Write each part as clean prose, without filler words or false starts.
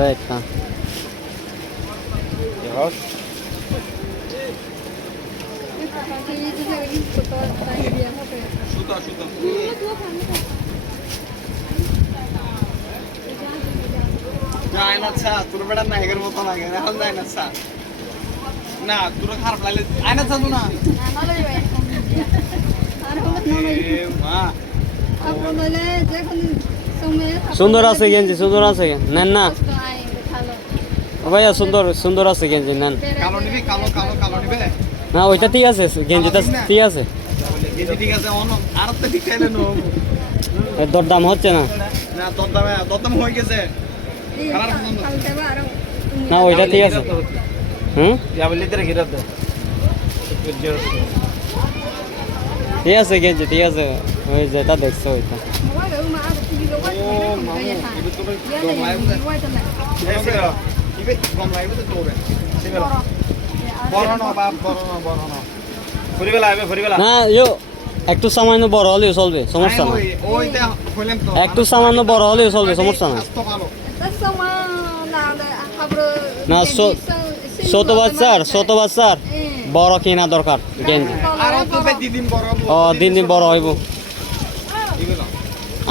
ভালো একটা আচ্ছা তোর বেটা নায়কের মতো লাগে এখন যায় না আচ্ছা না তোর খারাপ লাগলে আয়না চালু না মা সুন্দর আছে গেঞ্জি সুন্দর আছে নেন না ভাইয়া সুন্দর সুন্দর আছে গেঞ্জি নেন কালো নিবি কালো কালো কালো নিবে না ওইটা ঠিক আছে গেঞ্জিটা ঠিক আছে গেঞ্জি ঠিক আছে অন আর তো ঠিক চাইলে নো এর দরদাম হচ্ছে না না দরদাম হয়ে গেছে কালার পছন্দ না ওইটা ঠিক আছে হুম ঠিক আছে গেঞ্জি ঠিক আছে ওই যেটা দেখছো ওইটা কম লাগবে তো তোরে বড় না বাপ বড় না ফুরিবেলা আইবে ফুরিবেলা না একটু সামান্য বড় হলেও চলবে সমস্যা না ওইটা হইলাম তো একটু সামান্য বড় হলেও চলবে সমস্যা না স্বাস্থ্য ভালো না ছোট বাচ্চার বড় কিনা দরকার গেঞ্জি আর তো দিন বড় ও দিন দিন বড় হইব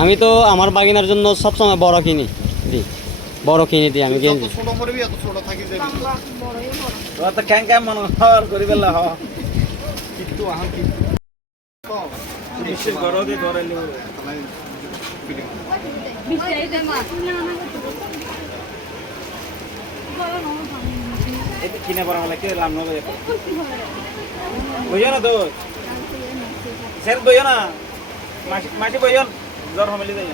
আমি তো আমার বাগিনার জন্য সবসময় বড় কিনি দিই বড় কিনে দিই আমি গেঞ্জি ছোট করবি এত ছোট থাকি যাবি তোরা তো ক্যাং ক্যাং মনে হর করি বেলা হ কিন্তু আহ কি নিশ্চয় গরো দিয়ে ধরে নিব এই কিনে পড়া হলে কে লাভ নবে বুঝো না তো সেন বুঝো না মাসি বুঝো জ্বর হমিলি যাই